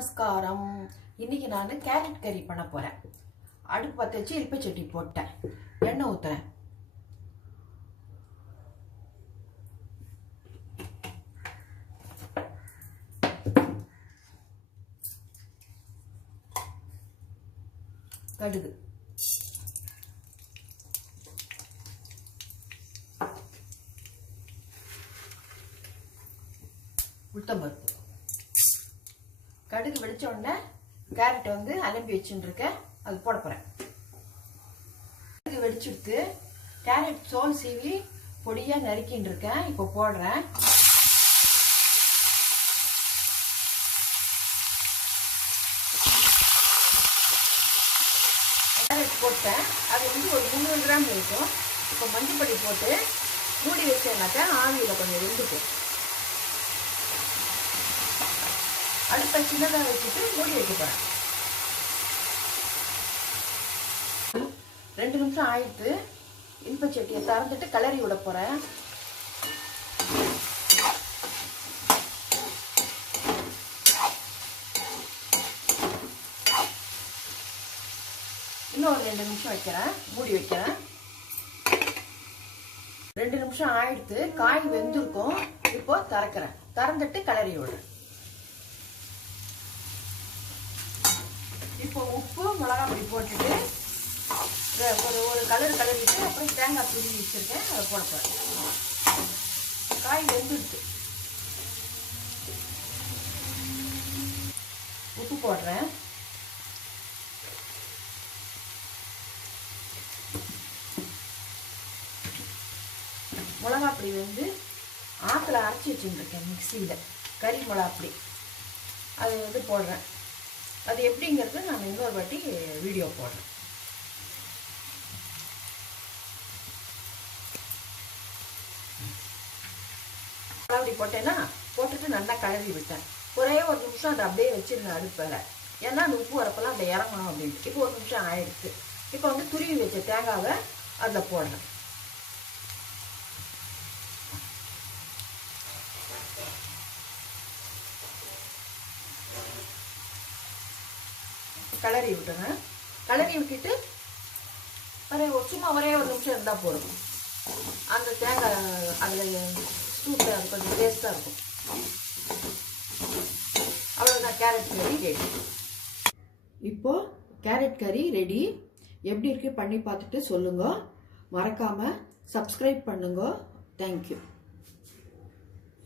நமஸ்காரம். இன்னைக்கு நான் கேரட் கறி பண்ண போறேன். அடுப்பு பற்ற வச்சு இலுப்பைச்சட்டி போட்டேன். எண்ணெய் ஊத்துறேன். கடுகு, உளுத்தம்பருப்பு. கடுகு வெடிச்ச உடனே கேரட் அலம்பி வச்சுருக்கேன், அது போட போறேன். கடுகு வெடிச்சுடுத்து கேரட் தோல் சீவி பொடியா நறுக்கின்னு இருக்கேன். இப்போ போடுறேன். கேரட் போட்டேன். அது ஒரு 300 கிராம் இருக்கும். இப்போ மஞ்சப்பொடி போட்டு மூடி வச்சேன்னாக்கா ஆவியில் கொஞ்சம் வெந்துக்கும். அடுப்பை சின்னதாக வச்சுட்டு மூடி வைக்க போறேன். 2 நிமிஷம் ஆயிடுத்து. இலுப்பைச்சட்டியை திறந்துட்டு கிளறி விட போறேன். இன்னும் ஒரு 2 நிமிஷம் வைக்கிறேன், மூடி வைக்கிறேன். 2 நிமிஷம் ஆயிடுத்து. காய் வெந்திருக்கும். இப்போ திறக்கிறேன். திறந்துட்டு கிளறி விடுறேன். இப்போ உப்பு மிளகாய் பொடி போட்டுட்டு ஒரு கலரிட்டு அப்புறம் தேங்காய் துருவி வச்சிருக்கேன், அதை போட போறேன். காய் வெந்துடுச்சு. உப்பு போடுறேன். மிளகாய் பொடி ஆற்றுல அரைச்சி வச்சுருக்கேன் மிக்சியில். கறி மிளகாய் பொடி அது போடுறேன். அது எப்படிங்கிறது நான் இன்னொரு வாட்டி வீடியோ போடுறேன். அப்படி போட்டேன்னா போட்டுட்டு நல்லா கலரி விட்டேன். ஒரே ஒரு நிமிஷம் அதை அப்படியே வச்சிருந்தேன் அடுப்பில். ஏன்னா அந்த உப்பு வரப்பெல்லாம் அதை இறங்கணும் அப்படின்ட்டு. இப்போ 1 நிமிஷம் ஆயிடுச்சு. இப்போ துருவி வச்ச தேங்காவை அதில் போடுறேன். கலரி விட்டுங்க. கலரி விட்டுட்டு சும்மா ஒரே ஒரு நிமிஷம் இருந்தால் போதும். அந்த தேங்காய் அதில் சூட்டில் அது கொஞ்சம் டேஸ்ட்டாக இருக்கும். அவ்வளோதான், கேரட் கறி ரெடி. இப்போது கேரட் கறி ரெடி. எப்படி இருக்குது பண்ணி பார்த்துட்டு சொல்லுங்க. மறக்காமல் சப்ஸ்கிரைப் பண்ணுங்க. தேங்க்யூ.